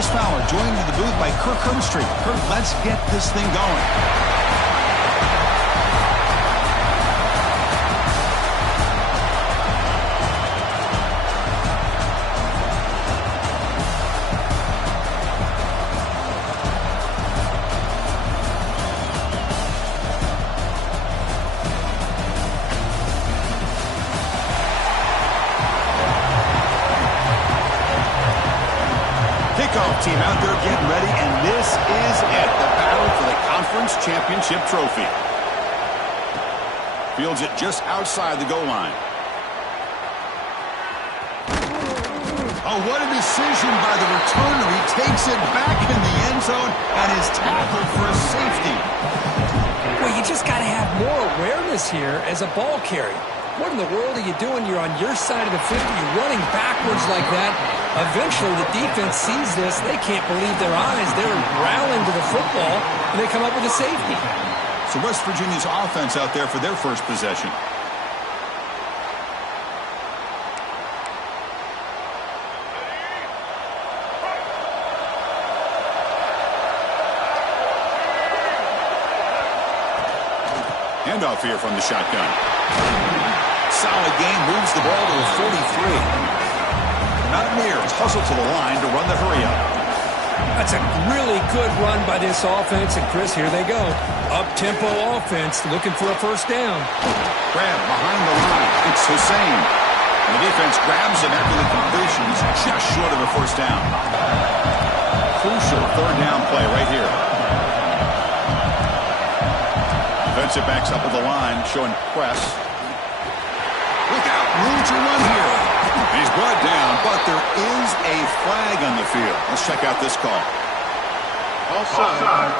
Chris Fowler joined in the booth by Kirk Herbstreit. Kirk, let's get this thing going. Kickoff team out there getting ready, and this is it, the battle for the conference championship trophy. Fields it just outside the goal line. Oh, what a decision by the returner. He takes it back in the end zone and is tackled for a safety. Well, you just got to have more awareness here as a ball carrier. What in the world are you doing? You're on your side of the field. You're running backwards like that. Eventually, the defense sees this. They can't believe their eyes. They're rallying to the football, and they come up with a safety. So West Virginia's offense out there for their first possession. Handoff here from the shotgun. Solid game, moves the ball to a 43. Mountaineers hustle to the line to run the hurry-up. That's a really good run by this offense, and Chris, here they go. Up-tempo offense, looking for a first down. Grab behind the line. It's Hussein. And the defense grabs him after the completion. He's just short of a first down. Crucial third down play right here. Defensive backs up at the line, showing press. Look out, room to run here. He's brought down, but there is a flag on the field. Let's check out this call. Offside.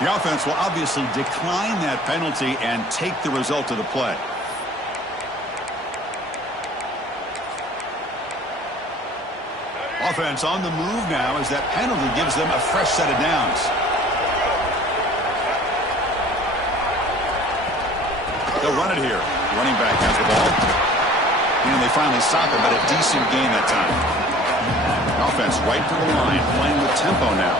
The offense will obviously decline that penalty and take the result of the play. Offense on the move now as that penalty gives them a fresh set of downs. They'll run it here. Running back has the ball. And they finally stop him, but a decent gain that time. Offense right to the line, playing with tempo now.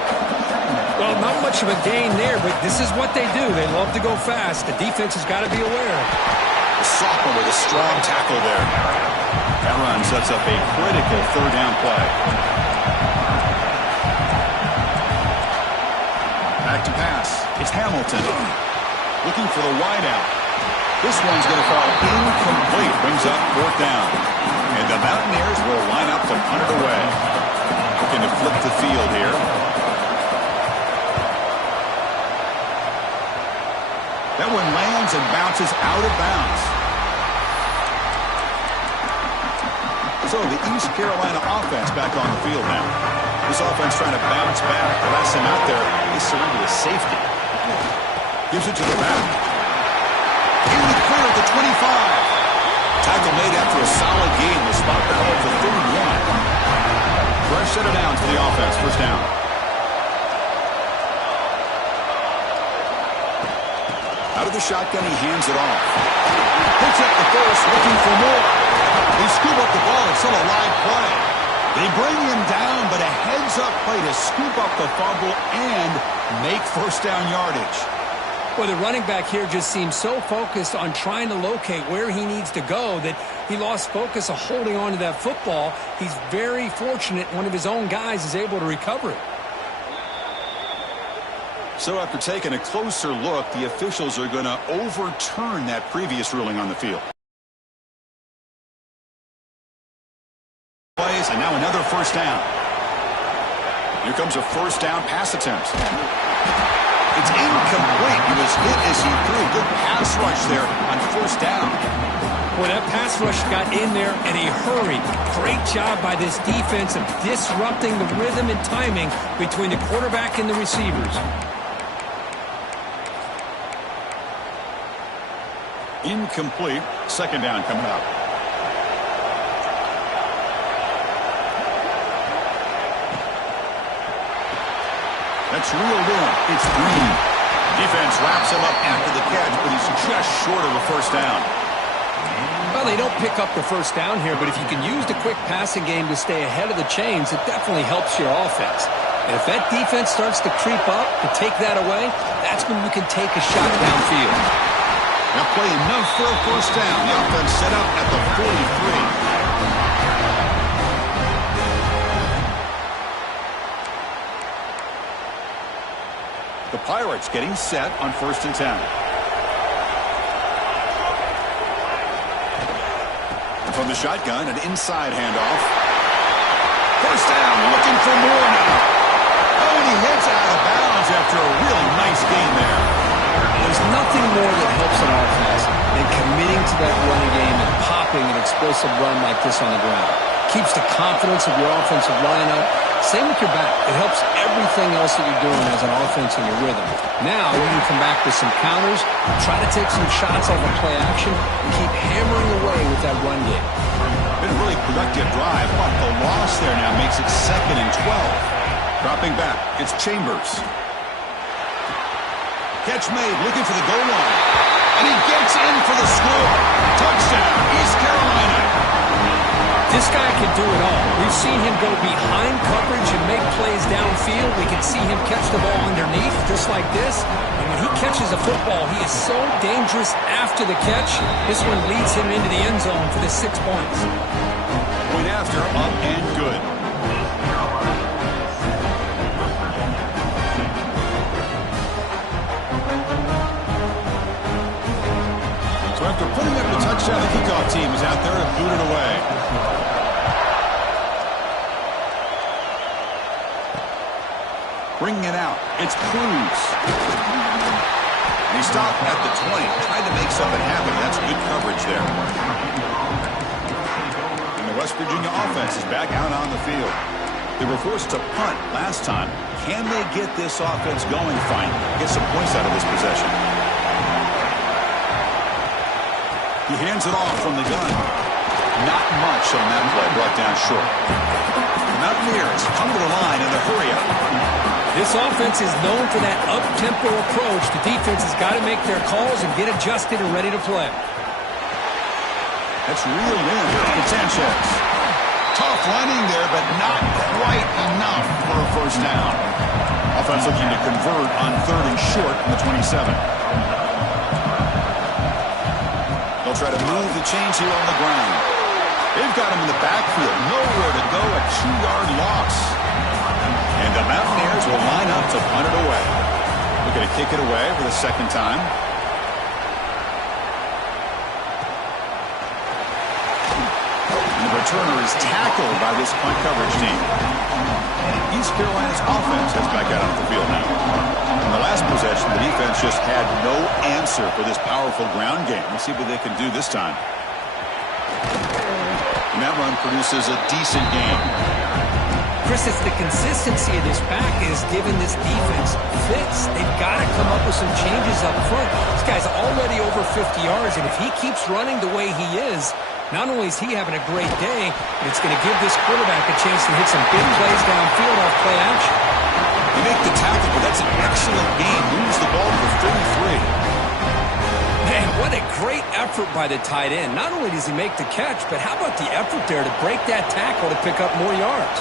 Well, not much of a gain there, but this is what they do. They love to go fast. The defense has got to be aware. The sophomore with a strong tackle there. That run sets up a critical third down play. Back to pass. It's Hamilton. Looking for the wideout. This one's going to fall incomplete. Brings up fourth down. And the Mountaineers will line up to punt it away. Looking to flip the field here. That one lands and bounces out of bounds. So the East Carolina offense back on the field now. This offense trying to bounce back. The last time out there, they surrendered a safety. Gives it to the back. In the clear at the 25. Tackle made after a solid game. The spot the ball for 31. Fresh set of downs for the offense. First down. Out of the shotgun, he hands it off. Picks up the first, looking for more. They scoop up the ball. It's still a live play. They bring him down, but a heads-up play to scoop up the fumble and make first down yardage. Well, the running back here just seems so focused on trying to locate where he needs to go that he lost focus of holding on to that football. He's very fortunate one of his own guys is able to recover it. So after taking a closer look, the officials are going to overturn that previous ruling on the field. Plays, and now another first down. Here comes a first down pass attempt. It's incomplete. He was hit as he threw. Good pass rush there on first down. Boy, that pass rush got in there in a hurry. Great job by this defense of disrupting the rhythm and timing between the quarterback and the receivers. Incomplete. Second down coming up. That's reeled in. It's Green. Defense wraps him up after the catch, but he's just short of a first down. Well, Well, they don't pick up the first down here, but if you can use the quick passing game to stay ahead of the chains, it definitely helps your offense. And if that defense starts to creep up to take that away, that's when you can take a shot downfield. That play enough for a first down. The offense set up at the 43. The Pirates getting set on 1st and 10. From the shotgun, an inside handoff. First down, looking for more now. Oh, and he heads out of bounds after a really nice gain there. There's nothing more that helps an offense than committing to that running game and popping an explosive run like this on the ground. Keeps the confidence of your offensive lineup. Same with your back. It helps everything else that you're doing as an offense in your rhythm. Now you can come back with some counters, try to take some shots off of play action, and keep hammering away with that run game. Been a really productive drive, but the loss there now makes it 2nd and 12. Dropping back, it's Chambers. Catch made, looking for the goal line. And he gets in for the score. Touchdown, East Carolina. This guy can do it all. We've seen him go behind coverage and make plays downfield. We can see him catch the ball underneath, just like this. And when he catches a football, he is so dangerous after the catch. This one leads him into the end zone for the 6 points. Point after, up and good. So after putting up the touchdown, the kickoff team is out there to boot it away. Bringing it out, it's Cruz. He stopped at the 20, tried to make something happen. That's good coverage there. And the West Virginia offense is back out on the field. They were forced to punt last time. Can they get this offense going finally? Get some points out of this possession. He hands it off from the gun. Not much on that play, brought down short. The Mountaineers come to the line in the hurry-up. This offense is known for that up-tempo approach. The defense has got to make their calls and get adjusted and ready to play. That's reeled in to Sanchez. Tough running there, but not quite enough for a first down. Offense looking to convert on 3rd and short in the 27. They'll try to move the chains here on the ground. They've got him in the backfield. Nowhere to go, a 2-yard loss. And the Mountaineers will line up to punt it away. Looking to kick it away for the 2nd time. And the returner is tackled by this punt coverage team. East Carolina's offense has back out on the field now. In the last possession, the defense just had no answer for this powerful ground game. Let's see what they can do this time. And that run produces a decent game. Chris, it's the consistency of this back is giving this defense fits. They've got to come up with some changes up front. This guy's already over 50 yards, and if he keeps running the way he is, not only is he having a great day, but it's going to give this quarterback a chance to hit some big plays downfield off play action. You make the tackle, but that's an excellent game. Moves the ball for 33. Man, what a great effort by the tight end. Not only does he make the catch, but how about the effort there to break that tackle to pick up more yards?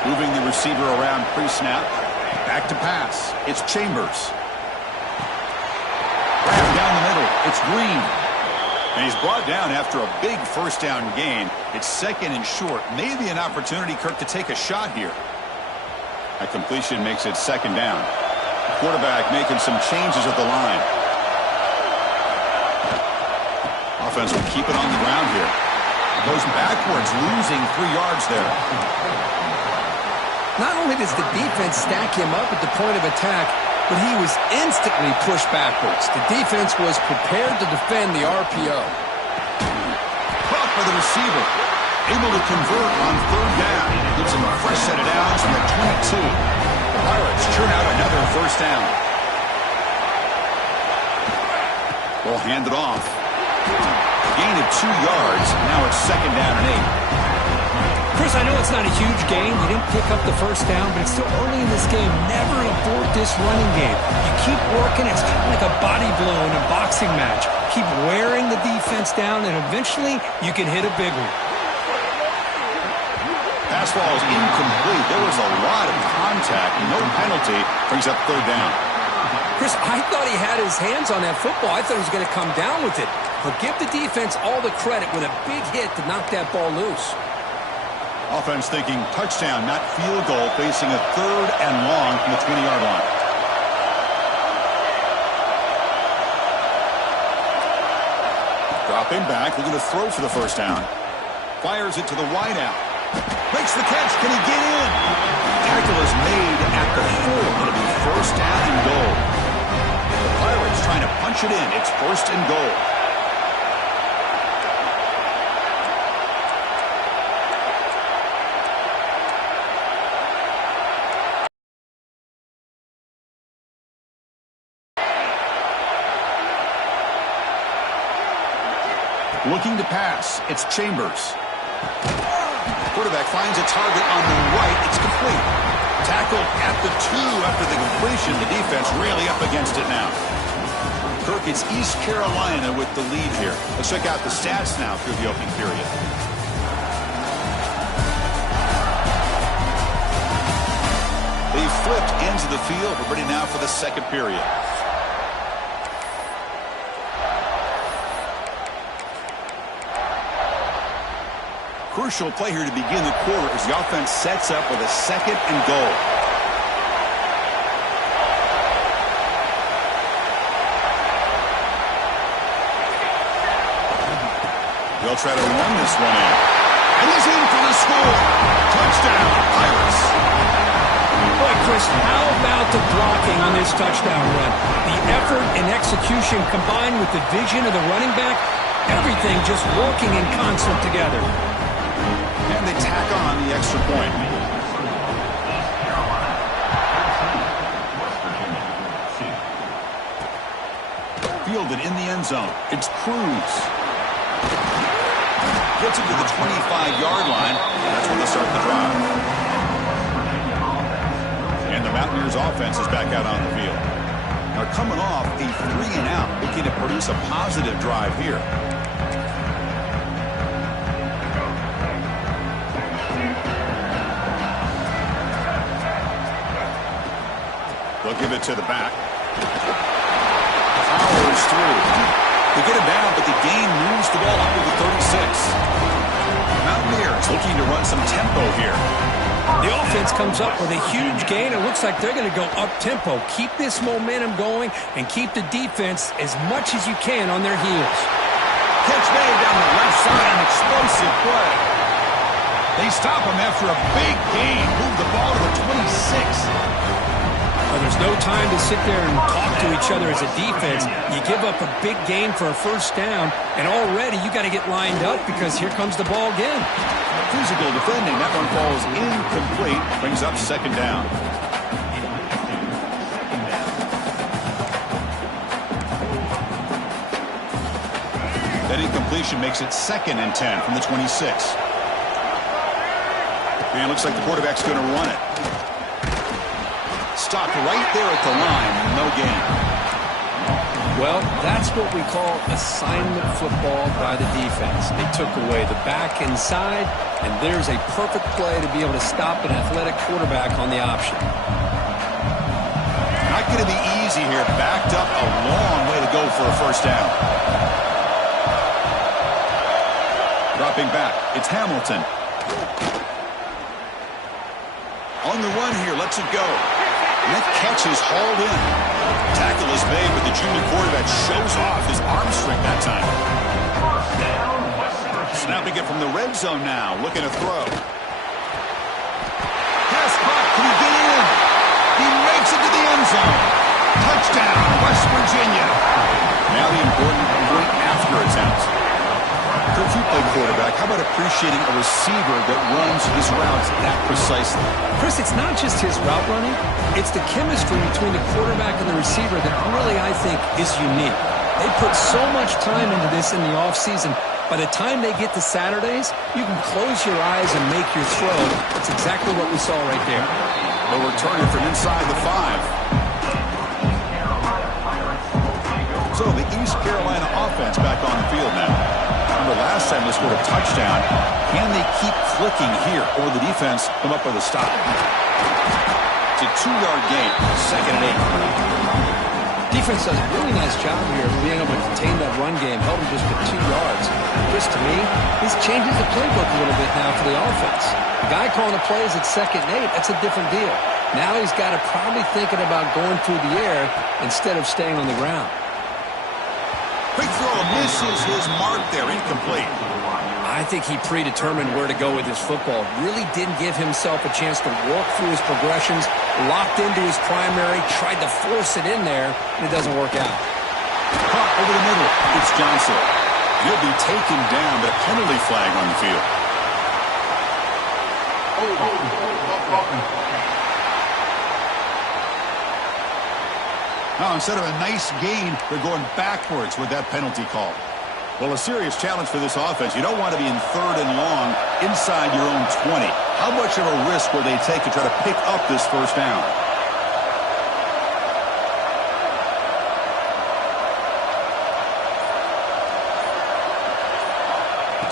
Moving the receiver around pre-snap. Back to pass. It's Chambers. Right down the middle. It's Green. And he's brought down after a big first down gain. It's 2nd and short. Maybe an opportunity, Kirk, to take a shot here. That completion makes it 2nd down. Quarterback making some changes at the line. Offense will keep it on the ground here. Goes backwards, losing 3 yards there. Not only does the defense stack him up at the point of attack, but he was instantly pushed backwards. The defense was prepared to defend the RPO. Caught by the receiver. Able to convert on 3rd down. Gives him a fresh set of downs from the 22. The Pirates churn out another first down. Ball handed off. Gain of 2 yards. Now it's 2nd down and 8. Chris, I know it's not a huge gain. You didn't pick up the first down, but it's still early in this game. Never abort this running game. You keep working. It's kind of like a body blow in a boxing match. Keep wearing the defense down, and eventually you can hit a big one. Pass ball is incomplete. There was a lot of contact. No penalty. Brings up third down. Chris, I thought he had his hands on that football. I thought he was going to come down with it. But give the defense all the credit with a big hit to knock that ball loose. Offense thinking touchdown, not field goal, facing a third and long from the 20-yard line. Dropping back, looking to throw for the first down. Fires it to the wideout. Makes the catch. Can he get in? Tackle is made at the 4. It'll be first down and goal. The Pirates trying to punch it in. It's first and goal. Looking to pass. It's Chambers. Quarterback finds a target on the right. It's complete. Tackled at the 2 after the completion. The defense really up against it now. Kirk, it's East Carolina with the lead here. Let's check out the stats now through the opening period. They flipped ends of the field. We're ready now for the second period. Crucial play here to begin the quarter as the offense sets up with a second and goal. They'll try to run this one in. And he's in for the score. Touchdown, Pirates. Boy, Chris, how about the blocking on this touchdown run? The effort and execution combined with the vision of the running back, everything just working in concert together. And they tack on the extra point. Fielded in the end zone. It's Cruz. Gets it to the 25-yard line. That's when they start the drive. And the Mountaineers offense is back out on the field. Now coming off a 3-and-out, looking to produce a positive drive here. They'll give it to the back. Powers through. They get it down, but the gain moves the ball up to the 36. Mountaineers looking to run some tempo here. The offense comes up with a huge gain. It looks like they're going to go up-tempo. Keep this momentum going and keep the defense as much as you can on their heels. Catch made down the left side. An explosive play. They stop him after a big gain. Move the ball to the 26. Well, there's no time to sit there and talk to each other as a defense. You give up a big gain for a first down, and already you got to get lined up because here comes the ball again. Physical defending. That one falls incomplete. Brings up second down. That incompletion makes it 2nd and 10 from the 26. And it looks like the quarterback's going to run it. Stopped right there at the line. No gain. Well, that's what we call assignment football by the defense. They took away the back inside, and there's a perfect play to be able to stop an athletic quarterback on the option. Not going to be easy here. Backed up a long way to go for a first down. Dropping back. It's Hamilton. On the run here. Lets it go. And that catch is hauled in. Tackle is made, but the junior quarterback shows off his arm strength that time. Snapping it from the red zone now, looking to throw. Pass caught. Can he get in? He makes it to the end zone. Touchdown, West Virginia. Now the important point after attempt. Coach, you play quarterback. How about appreciating a receiver that runs his routes that precisely? Chris, it's not just his route running. It's the chemistry between the quarterback and the receiver that really, I think, is unique. They put so much time into this in the offseason. By the time they get to Saturdays, you can close your eyes and make your throw. That's exactly what we saw right there. They'll return it from inside the 5. So the East Carolina offense back on the field now. Remember last time they scored a touchdown. Can they keep clicking here, or will the defense come up with a stop? It's a 2-yard gain, 2nd and 8. Defense does a really nice job here of being able to contain that run game, held them just for 2 yards. Chris, to me, this changes the playbook a little bit now for the offense. The guy calling the plays at 2nd and 8, that's a different deal. Now he's got to probably thinking about going through the air instead of staying on the ground. Quick throw misses his mark there, incomplete. I think he predetermined where to go with his football. Really didn't give himself a chance to walk through his progressions, locked into his primary, tried to force it in there, and it doesn't work out. Caught over the middle. It's Johnson. He'll be taken down, but a penalty flag on the field. Now, instead of a nice gain, they're going backwards with that penalty call. Well, a serious challenge for this offense. You don't want to be in 3rd and long inside your own 20. How much of a risk will they take to try to pick up this 1st down?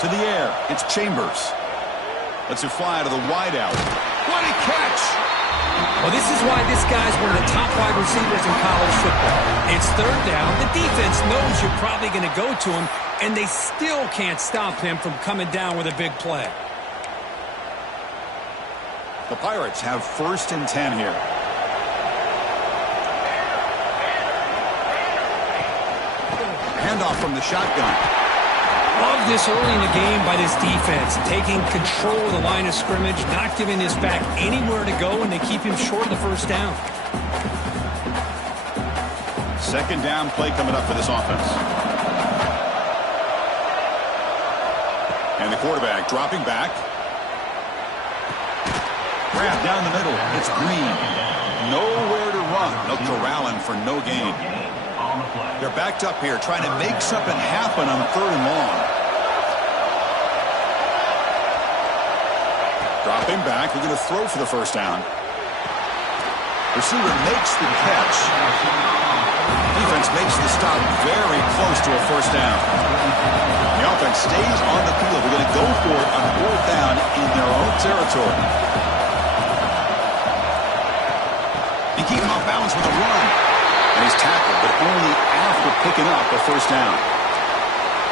To the air, it's Chambers. Lets it fly to the wideout. What a catch! Well, this is why this guy's one of the top wide receivers in college football. It's 3rd down. The defense knows you're probably going to go to him, and they still can't stop him from coming down with a big play. The Pirates have 1st and 10 here. Handoff from the shotgun. Love this early in the game by this defense, taking control of the line of scrimmage, not giving this back anywhere to go, and they keep him short of the 1st down. 2nd down play coming up for this offense. And the quarterback dropping back. Grab down the middle. It's Green. Nowhere to run. They'll corral him for no gain. They're backed up here, trying to make something happen on 3rd and long. Dropping back, we're going to throw for the 1st down. Receiver makes the catch. Defense makes the stop very close to a 1st down. The offense stays on the field. They're going to go for it on 4th down in their own territory. They keep him off balance with a run. And he's tackled, but only after picking up a 1st down.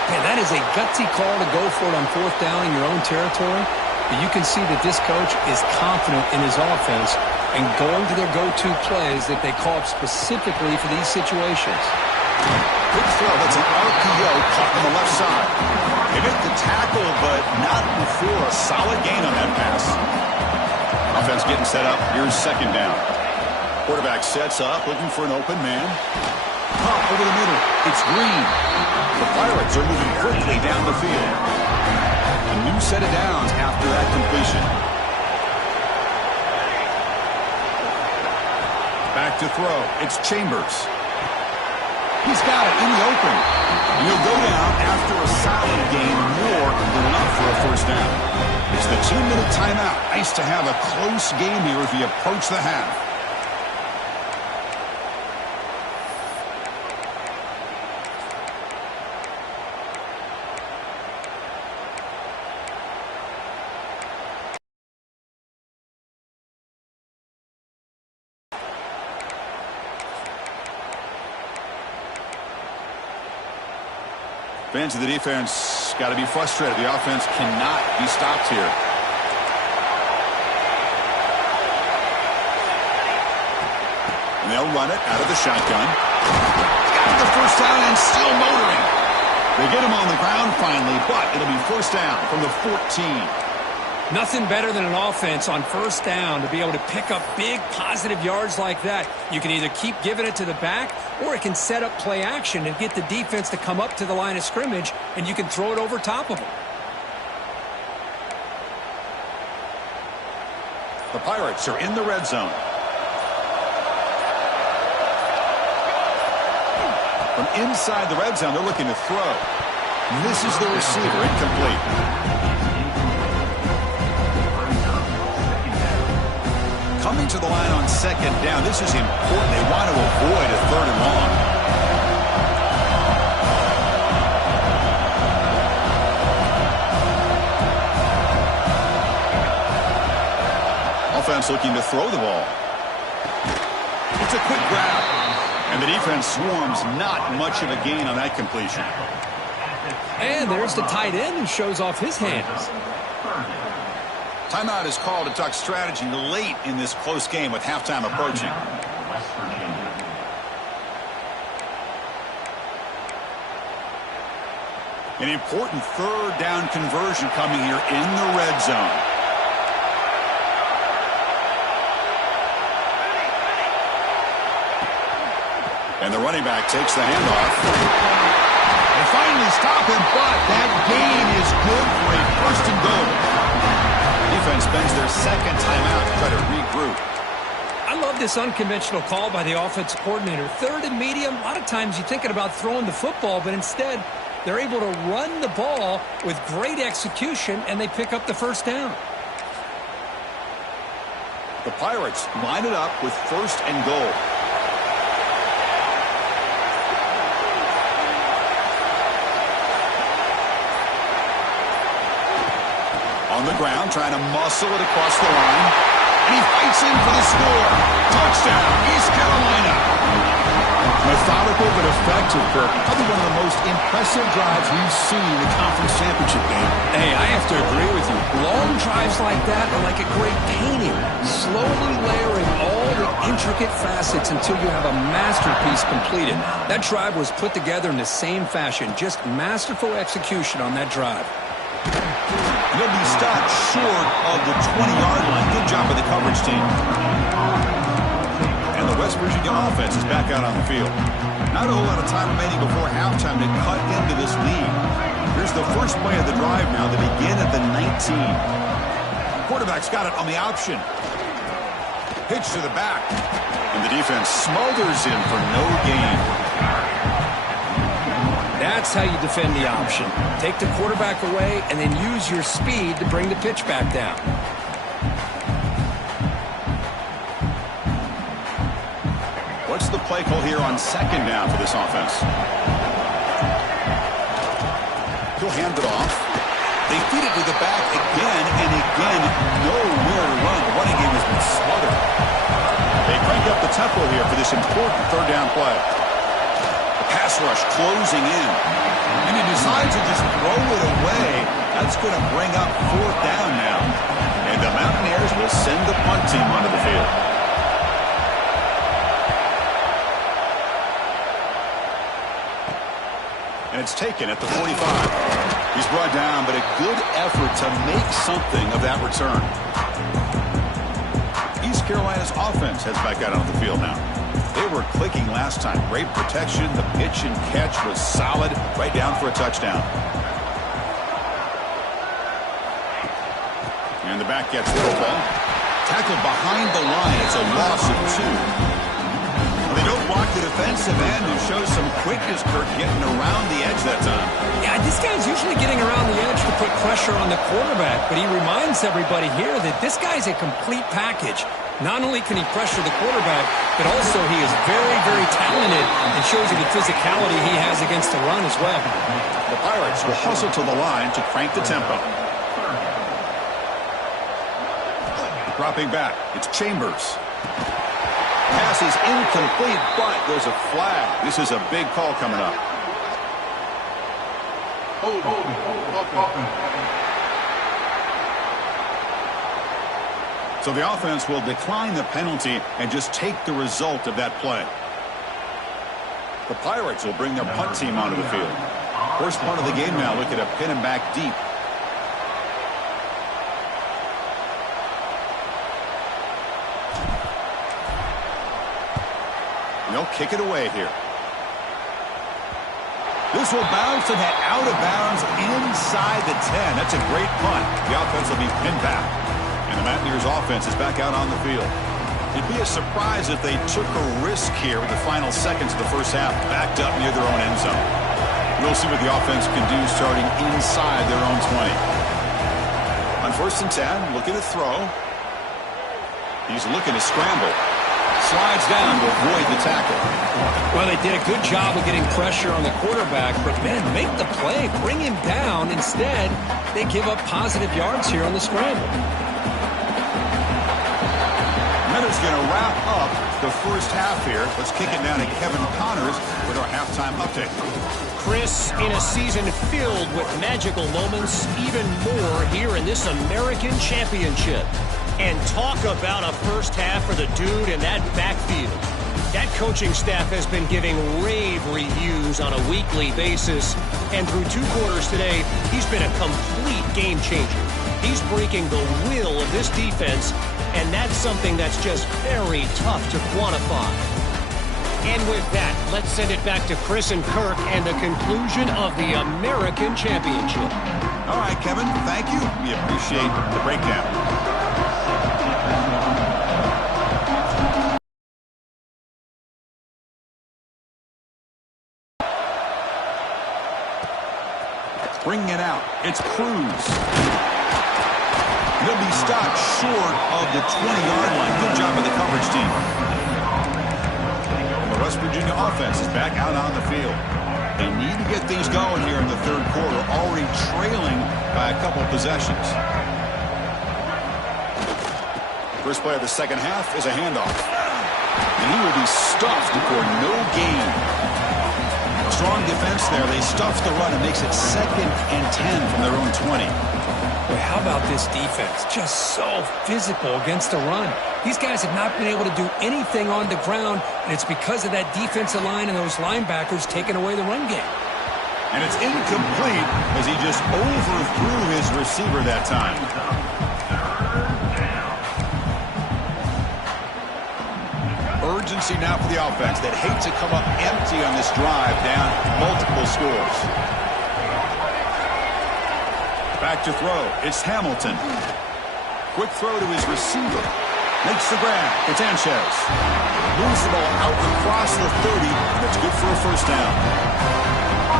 Man, that is a gutsy call to go for it on 4th down in your own territory. But you can see that this coach is confident in his offense and going to their go-to plays that they call up specifically for these situations. Quick throw, that's an RPO caught on the left side. They make the tackle, but not before a solid gain on that pass. Offense getting set up. Here's 2nd down. Quarterback sets up, looking for an open man. Pop over the middle. It's Green. The Pirates are moving quickly down the field. A new set of downs after that completion. Back to throw. It's Chambers. He's got it in the open. And he'll go down after a solid gain, more than enough for a 1st down. It's the 2-minute timeout. Nice to have a close game here as we approach the half. Fans of the defense got to be frustrated. The offense cannot be stopped here. And they'll run it out of the shotgun. Got the 1st down and still motoring. They get him on the ground finally, but it'll be 1st down from the 14. Nothing better than an offense on 1st down to be able to pick up big positive yards like that. You can either keep giving it to the back, or it can set up play action and get the defense to come up to the line of scrimmage, and you can throw it over top of them. The Pirates are in the red zone. From inside the red zone, they're looking to throw. Misses the receiver, incomplete. Coming to the line on second down. This is important. They want to avoid a third and long. Offense looking to throw the ball. It's a quick grab. And the defense swarms. Not much of a gain on that completion. And there's the tight end who shows off his hands. Timeout is called to talk strategy late in this close game with halftime approaching. An important third down conversion coming here in the red zone. And the running back takes the handoff. They finally stop him, but that gain is good for a first and goal. Defense spends their second timeout to try to regroup. I love this unconventional call by the offensive coordinator. Third and medium, a lot of times you're thinking about throwing the football, but instead they're able to run the ball with great execution, and they pick up the first down. The Pirates line it up with first and goal. On the ground, trying to muscle it across the line. And he fights in for the score. Touchdown, East Carolina. Methodical but effective, Kirk. Probably one of the most impressive drives we've seen in the conference championship game. Hey, I have to agree with you. Long drives like that are like a great painting. Slowly layering all the intricate facets until you have a masterpiece completed. That drive was put together in the same fashion. Just masterful execution on that drive. He'll be stopped short of the 20-yard line. Good job by the coverage team. And the West Virginia offense is back out on the field. Not a whole lot of time remaining before halftime to cut into this lead. Here's the first play of the drive now. They begin at the 19. Quarterback's got it on the option. Pitch to the back. And the defense smothers him for no gain. That's how you defend the option. Take the quarterback away and then use your speed to bring the pitch back down. What's the play call here on second down for this offense? He'll hand it off. They feed it to the back again and again. Nowhere to run. The running game has been smothered. They crank up the tempo here for this important third down play. Pass rush closing in. And he decides to just throw it away. That's going to bring up fourth down now. And the Mountaineers will send the punt team onto the field. And it's taken at the 45. He's brought down, but a good effort to make something of that return. East Carolina's offense heads back out onto the field now. They were clicking last time. Great protection. The pitch and catch was solid. Right down for a touchdown. And the back gets the ball. Tackled behind the line. It's a loss of 2. They don't block the defensive end and show some quickness, Kirk, getting around the edge that time. Yeah, this guy's usually getting around the edge to put pressure on the quarterback, but he reminds everybody here that this guy's a complete package. Not only can he pressure the quarterback, but also he is very, very talented and shows you the physicality he has against the run as well. The Pirates will hustle to the line to crank the tempo. Dropping back, it's Chambers. Pass is incomplete, but there's a flag. This is a big call coming up. So the offense will decline the penalty and just take the result of that play. The Pirates will bring their punt team onto the field. First punt of the game now, looking to pin him back deep. They'll kick it away here. This will bounce and head out of bounds inside the 10. That's a great punt. The offense will be pinned back. And the Mountaineers offense is back out on the field. It'd be a surprise if they took a risk here with the final seconds of the first half, backed up near their own end zone. We'll see what the offense can do starting inside their own 20. On 1st and 10, looking to throw. He's looking to scramble. Slides down to avoid the tackle. Well, they did a good job of getting pressure on the quarterback, but, man, make the play. Bring him down. Instead, they give up positive yards here on the scramble. Miller's going to wrap up the first half here. Let's kick it down to Kevin Connors with our halftime update. Chris, in a season filled with magical moments, even more here in this American Championship. And talk about a first half for the dude in that backfield. That coaching staff has been giving rave reviews on a weekly basis. And through 2 quarters today, he's been a complete game changer. He's breaking the will of this defense, and that's something that's just very tough to quantify. And with that, let's send it back to Chris and Kirk and the conclusion of the American Championship. All right, Kevin, thank you. We appreciate the breakdown. Bringing it out, it's Cruz. He'll be stopped short of the 20-yard line. Good job of the coverage team. And the West Virginia offense is back out on the field. They need to get things going here in the 3rd quarter, already trailing by a couple possessions. First play of the 2nd half is a handoff. And he will be stuffed for no gain. Strong defense there. They stuff the run. It makes it 2nd and 10 from their own 20. Boy, how about this defense? Just so physical against the run. These guys have not been able to do anything on the ground, and it's because of that defensive line and those linebackers taking away the run game. And it's incomplete as he just overthrew his receiver that time. Urgency now for the offense that hate to come up empty on this drive, down multiple scores. Back to throw. It's Hamilton. Quick throw to his receiver. Makes the grab. It's Sanchez. Moves the ball out across the 30, and it's good for a first down.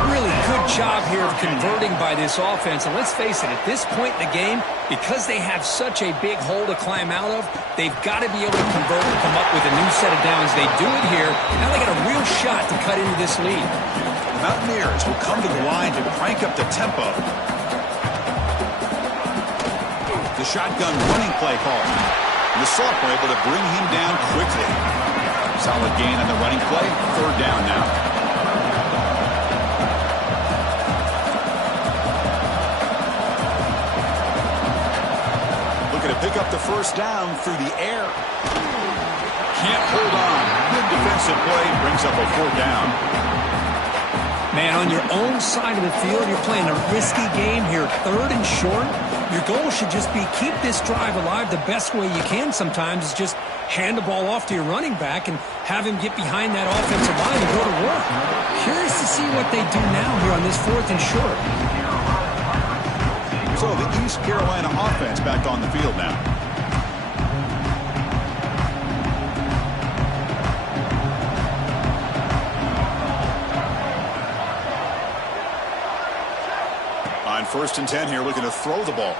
Really good job here of converting by this offense. And let's face it, at this point in the game, because they have such a big hole to climb out of, they've got to be able to convert and come up with a new set of downs. They do it here. Now they got a real shot to cut into this lead. The Mountaineers will come to the line to crank up the tempo. The shotgun running play call. The Soft were able to bring him down quickly. Solid gain on the running play. 3rd down now. Looking to pick up the first down through the air. Can't hold on. Good defensive play. Brings up a 4th down. Man, on your own side of the field, you're playing a risky game here. 3rd and short. Your goal should just be keep this drive alive the best way you can sometimes is just hand the ball off to your running back and have him get behind that offensive line and go to work. Curious to see what they do now here on this 4th and short. So the East Carolina offense back on the field now. On 1st and 10 here, looking to throw the ball.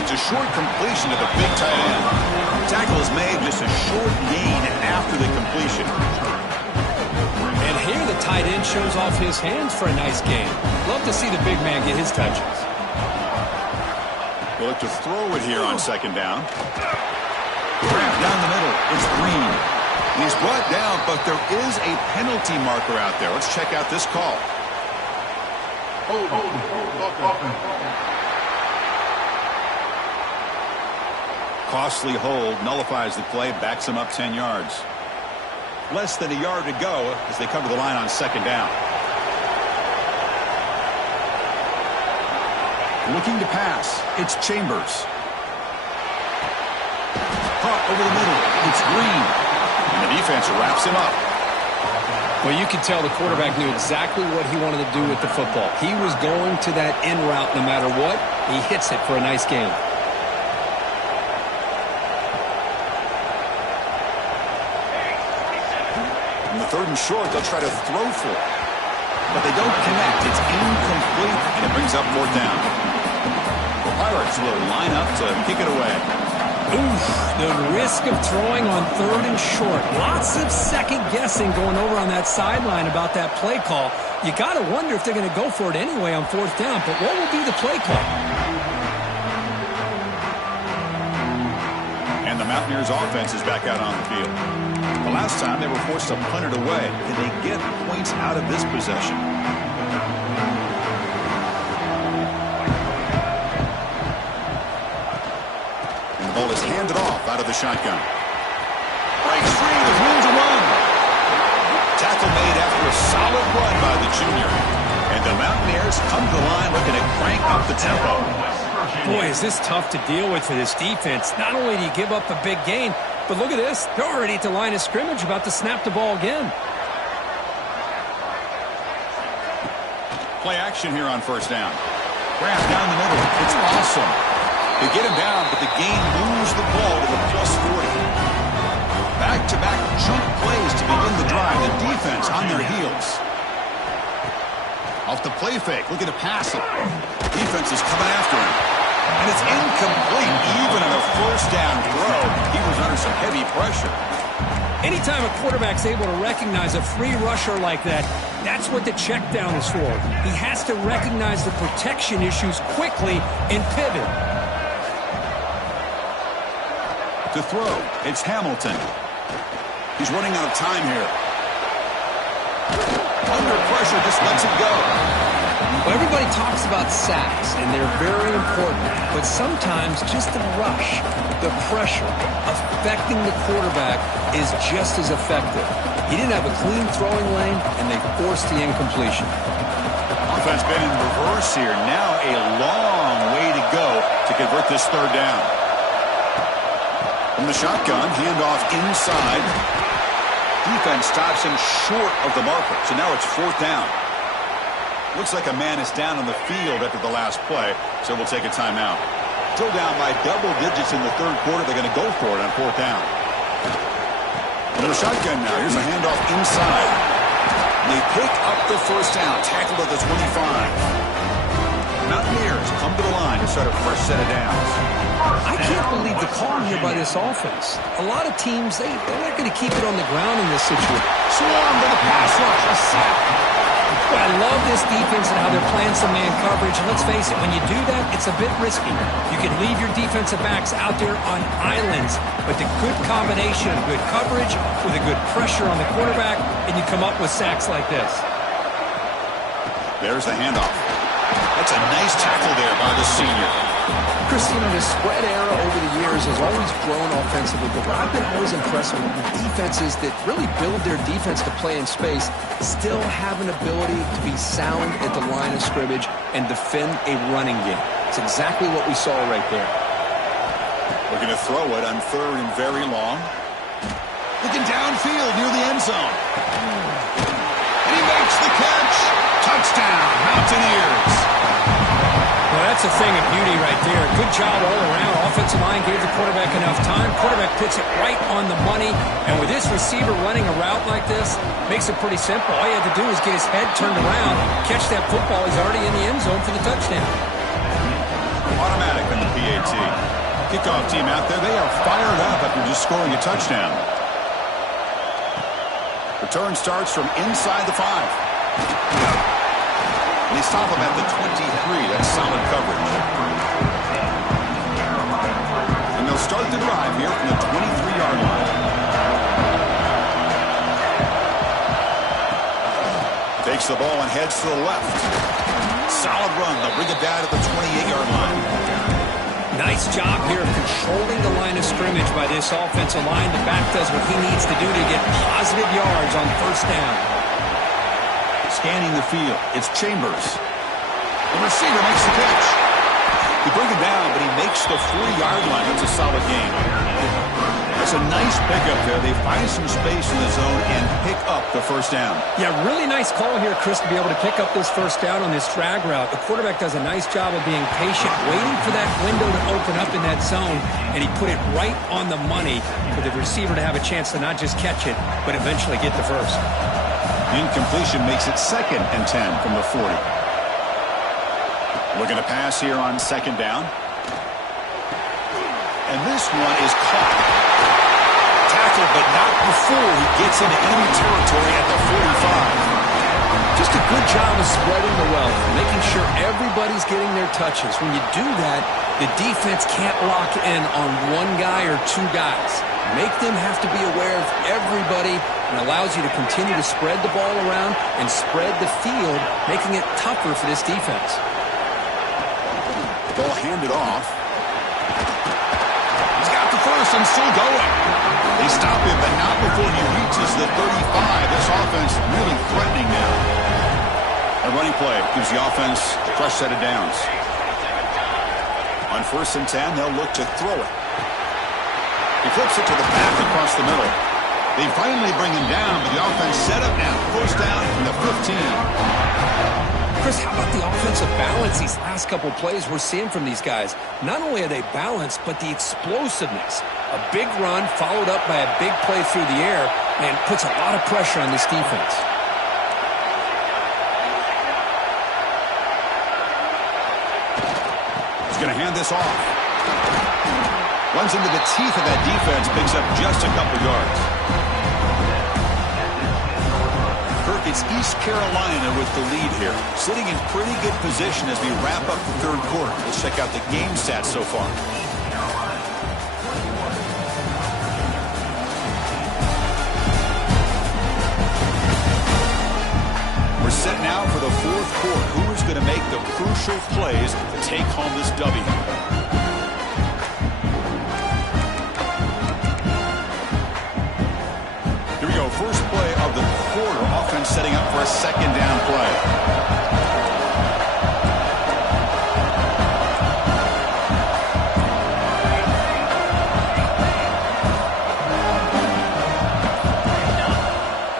It's a short completion to the big tight end. Tackle is made, just a short gain after the completion. And here the tight end shows off his hands for a nice gain. Love to see the big man get his touches. They'll look to throw it here on 2nd down. Grab down the middle. It's Green. He's brought down, but there is a penalty marker out there. Let's check out this call. Costly hold, nullifies the play, backs him up 10 yards. Less than a yard to go as they come to the line on 2nd down. Looking to pass, it's Chambers. Caught over the middle, it's Green. And the defense wraps him up. Well, you could tell the quarterback knew exactly what he wanted to do with the football. He was going to that in route no matter what. He hits it for a nice gain. In the 3rd and short, they'll try to throw for it. but they don't connect. It's incomplete, and it brings up fourth down. The Pirates will line up to kick it away. Oof, the risk of throwing on third and short. Lots of second guessing going over on that sideline about that play call. You got to wonder if they're going to go for it anyway on fourth down, but what will be the play call? And the Mountaineers offense is back out on the field. The last time they were forced to punt it away. Can they get points out of this possession? And the ball is handed off out of the shotgun. Breaks free with room to run. Tackle made after a solid run by the junior. And the Mountaineers come to the line looking to crank up the tempo. Boy, is this tough to deal with for this defense. Not only do you give up a big gain, but look at this. They're already at the line of scrimmage about to snap the ball again. Play action here on first down. Grant down the middle. It's awesome. They get him down, but the game moves the ball to the +40. Back-to-back jump plays to begin the drive. The defense on their heels. Off the play fake, looking to pass it. Defense is coming after him. And it's incomplete. Even on a first down throw, he was under some heavy pressure. Anytime a quarterback's able to recognize a free rusher like that, that's what the check down is for. He has to recognize the protection issues quickly and pivot. To throw, it's Hamilton. He's running out of time here. Under pressure, just lets it go. Well, everybody talks about sacks, and they're very important. But sometimes just the rush, the pressure, affecting the quarterback is just as effective. He didn't have a clean throwing lane, and they forced the incompletion. Offense been in reverse here. Now a long way to go to convert this third down. From the shotgun, handoff inside. Defense stops him short of the marker, so now it's fourth down. Looks like a man is down on the field after the last play, so we'll take a timeout. Still down by double digits in the third quarter. They're going to go for it on fourth down. From the shotgun now. Here's a handoff inside. They pick up the first down, tackled at the 25. Mountaineers come to the line to start a fresh set of downs. I can't believe the call here by this offense. A lot of teams, they're not going to keep it on the ground in this situation. Swarm to the pass rush, a sack. But I love this defense and how they're playing some man coverage. And let's face it, when you do that, it's a bit risky. You can leave your defensive backs out there on islands, but the good combination of good coverage with a good pressure on the quarterback, and you come up with sacks like this. There's the handoff. That's a nice tackle there by the senior. Christian, the spread era over the years has always grown offensively, but what I've been always impressed with defenses that really build their defense to play in space still have an ability to be sound at the line of scrimmage and defend a running game. It's exactly what we saw right there. Looking to throw it on third and very long. Looking downfield near the end zone. And he makes the catch. Touchdown, Mountaineers. Well, that's a thing of beauty right there. Good job all around. Offensive line gave the quarterback enough time. Quarterback puts it right on the money. And with this receiver running a route like this, makes it pretty simple. All you have to do is get his head turned around, catch that football. He's already in the end zone for the touchdown. Automatic in the PAT. Kickoff team out there, they are fired up after just scoring a touchdown. Return starts from inside the 5. And they stop him at the 23. That's solid coverage. And they'll start the drive here from the 23-yard line. Takes the ball and heads to the left. Solid run. They'll bring it down at the 28-yard line. Nice job here of controlling the line of scrimmage by this offensive line. The back does what he needs to do to get positive yards on first down. Scanning the field, it's Chambers. The receiver makes the catch. They bring him down, but he makes the 40-yard line. That's a solid gain. That's a nice pickup there. They find some space in the zone and pick up the first down. Yeah, really nice call here, Chris, to be able to pick up this first down on this drag route. The quarterback does a nice job of being patient, waiting for that window to open up in that zone, and he put it right on the money for the receiver to have a chance to not just catch it, but eventually get the first. Incompletion makes it 2nd and 10 from the 40. Looking to pass here on 2nd down. And this one is caught. Tackled, but not before he gets into enemy territory at the 45. Just a good job of spreading the wealth, making sure everybody's getting their touches. When you do that, the defense can't lock in on one guy or two guys. Make them have to be aware of everybody, and allows you to continue to spread the ball around and spread the field, making it tougher for this defense. Ball handed off. He's got the first and still going. They stop him, but not before he reaches the 35. This offense really threatening now. A running play gives the offense a fresh set of downs. On 1st and 10, they'll look to throw it. He flips it to the back across the middle. They finally bring him down, but the offense set up now. 1st down from the 15. Chris, how about the offensive balance these last couple plays we're seeing from these guys? Not only are they balanced, but the explosiveness. A big run followed up by a big play through the air, and puts a lot of pressure on this defense. He's going to hand this off. Runs into the teeth of that defense, picks up just a couple yards. Kirk, it's East Carolina with the lead here. Sitting in pretty good position as we wrap up the 3rd quarter. Let's check out the game stats so far. We're set now for the 4th quarter. Who is going to make the crucial plays to take home this W? Here we go. First play of the quarter. Offense setting up for a 2nd down play.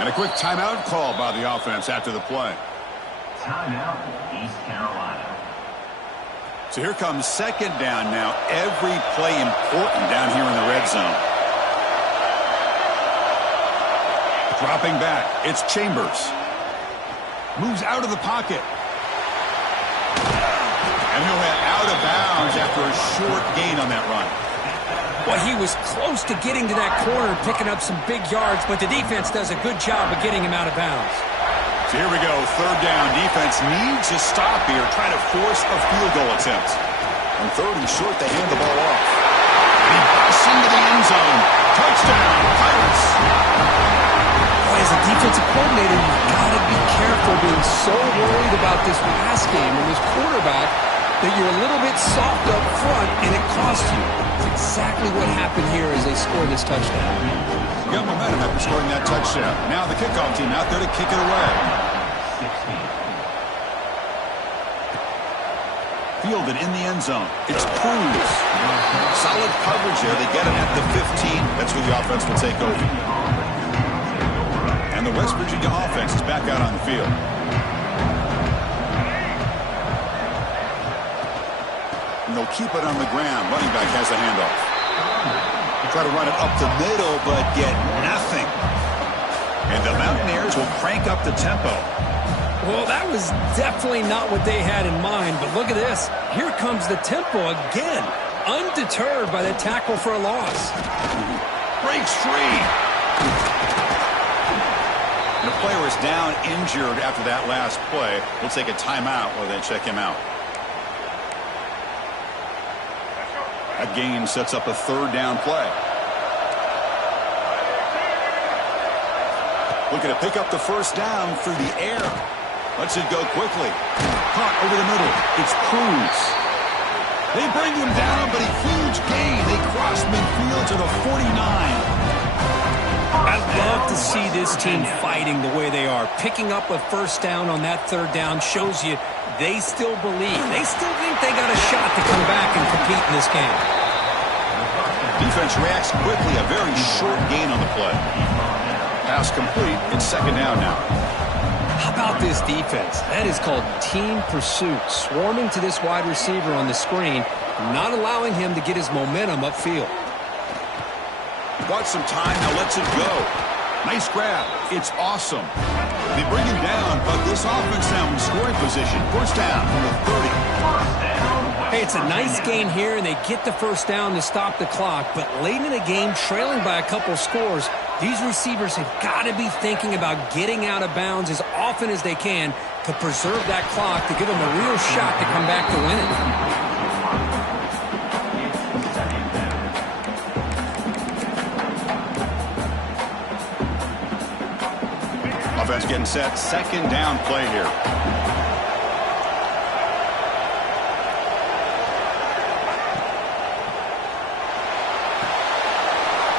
And a quick timeout call by the offense after the play. Timeout, East Carolina. So here comes 2nd down now. Every play important down here in the red zone. Dropping back, it's Chambers. Moves out of the pocket. And he'll head out of bounds after a short gain on that run. Well, he was close to getting to that corner, picking up some big yards, but the defense does a good job of getting him out of bounds. So here we go, 3rd down. Defense needs to stop here, trying to force a field goal attempt. On 3rd and short, they hand the ball off. And he busts into the end zone. Touchdown, Pirates. As a defensive coordinator, you've got to be careful being so worried about this pass game and this quarterback that you're a little bit soft up front and it costs you. It's exactly what happened here as they score this touchdown. Got momentum after scoring that touchdown. Now the kickoff team out there to kick it away. Fielded in the end zone. It's Cruz. Solid coverage there. They get him at the 15. That's where the offense will take over. And the West Virginia offense is back out on the field. And they'll keep it on the ground. Running back has the handoff. They try to run it up the middle, but get nothing. And the Mountaineers will crank up the tempo. Well, that was definitely not what they had in mind, but look at this. Here comes the tempo again, undeterred by the tackle for a loss. Breaks free. The player is down injured after that last play. We'll take a timeout while they check him out. That gain sets up a 3rd down play. Looking to pick up the 1st down through the air. Lets it go quickly. Caught over the middle. It's Cruz. They bring him down, but a huge gain. They cross midfield to the 49. I love to see this team fighting the way they are. Picking up a 1st down on that 3rd down shows you they still believe. They still think they got a shot to come back and compete in this game. Defense reacts quickly. A very short gain on the play. Pass complete. It's 2nd down now. How about this defense? That is called team pursuit. Swarming to this wide receiver on the screen, not allowing him to get his momentum upfield. Got some time, now lets it go. Nice grab. It's awesome. They bring him down, but this offense now in scoring position. First down from the 30. Hey, it's a nice gain here, and they get the first down to stop the clock. But late in the game, trailing by a couple scores, these receivers have got to be thinking about getting out of bounds as often as they can to preserve that clock, to give them a real shot to come back to win it. Offense getting set. Second down play here.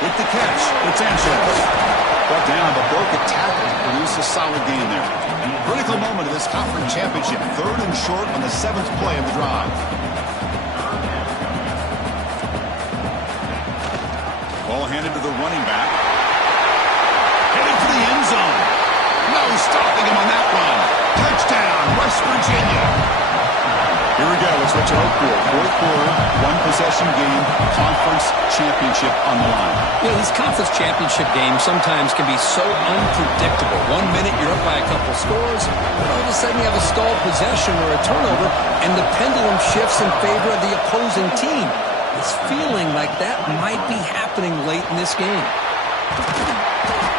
With the catch, it's Sanchez. Brought down, but broke a tackle to produce a solid gain there. Critical moment of this conference championship. Third and short on the 7th play of the drive. Ball handed to the running back. Headed for the end zone. No stopping him on that one. Touchdown, West Virginia. Here we go. It's what you hope for. Fourth quarter, one possession game, conference championship on the line. You know, these conference championship games sometimes can be so unpredictable. 1 minute you're up by a couple scores, but all of a sudden you have a stalled possession or a turnover, and the pendulum shifts in favor of the opposing team. It's feeling like that might be happening late in this game.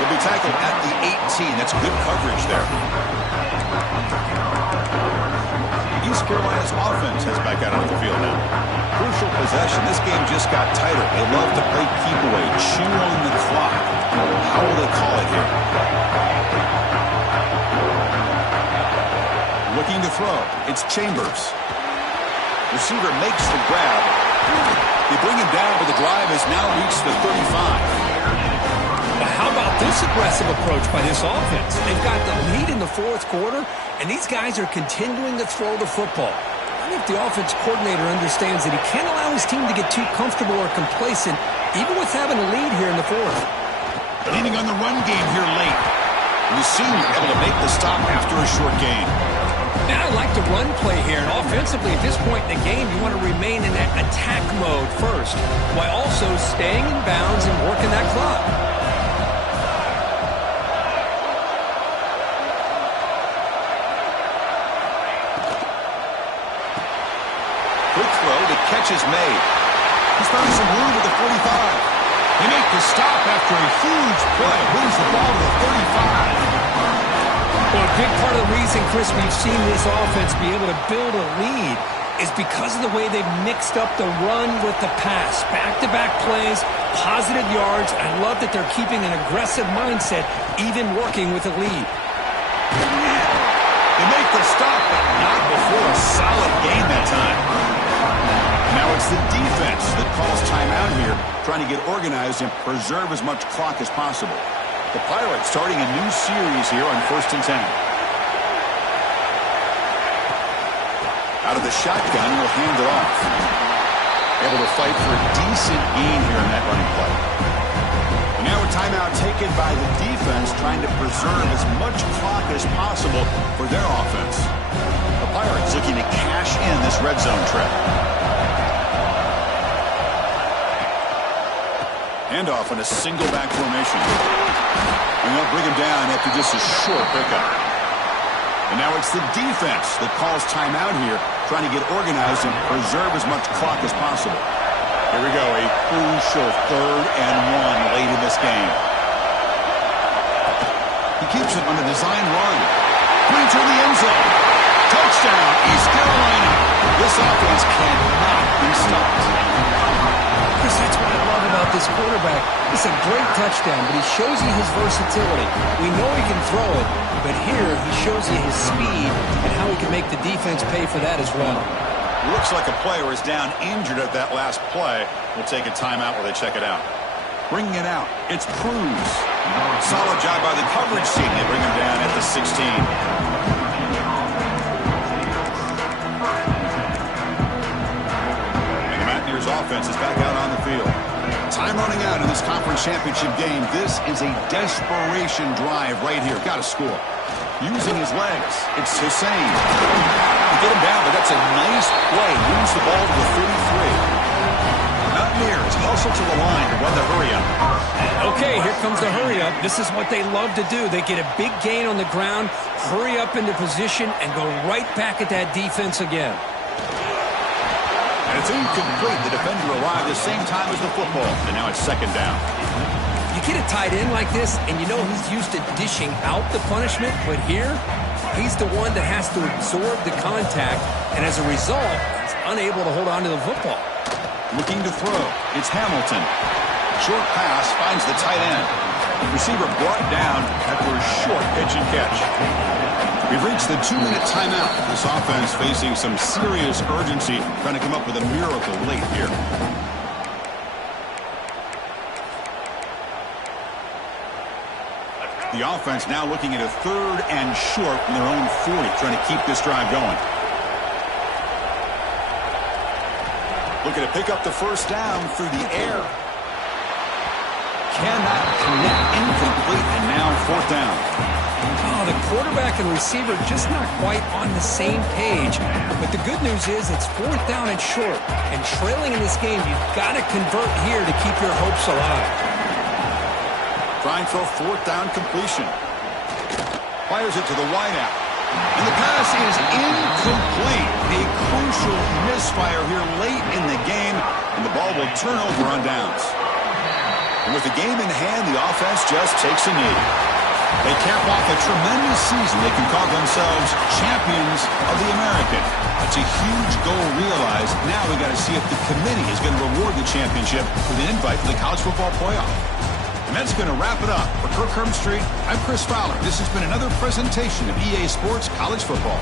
He'll be tackled at the 18. That's good coverage there. East Carolina's offense has back out onto the field now. Crucial possession. This game just got tighter. They love to play keep away, chew on the clock. How will they call it here? Looking to throw. It's Chambers. Receiver makes the grab. They bring him down, but the drive has now reached the 35. How about this aggressive approach by this offense? They've got the lead in the fourth quarter, and these guys are continuing to throw the football. I think the offense coordinator understands that he can't allow his team to get too comfortable or complacent, even with having a lead here in the fourth. Leaning on the run game here late. And the senior able to make the stop after a short gain. Now I like the run play here, and offensively at this point in the game, you want to remain in that attack mode first, while also staying in bounds and working that clock. Catch is made. He's found some room at the 45. They make the stop after a huge play. Moves the ball to the 35. Well, a big part of the reason, Chris, we've seen this offense be able to build a lead is because of the way they've mixed up the run with the pass. Back-to-back plays, positive yards. I love that they're keeping an aggressive mindset, even working with a lead. They make the stop, but not before a solid gain that time. Now it's the defense that calls timeout here, trying to get organized and preserve as much clock as possible. The Pirates starting a new series here on 1st and 10. Out of the shotgun, he'll hand it off. Able to fight for a decent gain here in that running play. And now a timeout taken by the defense, trying to preserve as much clock as possible for their offense. The Pirates looking to cash in this red zone trip. Handoff in a single back formation. And they'll bring him down after just a short pickup. And now it's the defense that calls timeout here, trying to get organized and preserve as much clock as possible. Here we go, a crucial 3rd and 1 late in this game. He keeps it on a design run. Brings her in the end zone. Touchdown, East Carolina. This offense cannot be stopped. Chris, that's what I love about this quarterback. It's a great touchdown, but he shows you his versatility. We know he can throw it, but here he shows you his speed and how he can make the defense pay for that as well. Looks like a player is down injured at that last play. We'll take a timeout while they check it out. Bringing it out, it's Cruz. Solid job by the coverage team. They bring him down at the 16. Offense is back out on the field. Time running out in this conference championship game. This is a desperation drive right here. Got to score. Using his legs. It's Hussein. They get him down, but that's a nice play. Moves the ball to the 33. Mountaineers players hustle to the line to run the hurry-up. Okay, here comes the hurry-up. This is what they love to do. They get a big gain on the ground, hurry up into position, and go right back at that defense again. And it's incomplete. The defender arrived the same time as the football, and now it's second down. You get a tight end like this, and you know he's used to dishing out the punishment, but here, he's the one that has to absorb the contact, and as a result, he's unable to hold on to the football. Looking to throw. It's Hamilton. Short pass finds the tight end. The receiver brought down after a short pitch and catch. We've reached the 2-minute timeout. This offense facing some serious urgency, trying to come up with a miracle late here. The offense now looking at a 3rd and short from their own 40, trying to keep this drive going. Looking to pick up the first down through the air. Cannot connect, incomplete, and now 4th down. Oh, the quarterback and receiver just not quite on the same page. But the good news is it's 4th down and short. And trailing in this game, you've got to convert here to keep your hopes alive. Trying for a 4th down completion. Fires it to the wideout. And the pass is incomplete. A crucial misfire here late in the game, and the ball will turn over on downs. And with the game in hand, the offense just takes a knee. They cap off a tremendous season. They can call themselves champions of the American. That's a huge goal realized. Now we got to see if the committee is going to reward the championship with an invite to the college football playoff. And that's going to wrap it up. For Kirk Street, I'm Chris Fowler. This has been another presentation of EA Sports College Football.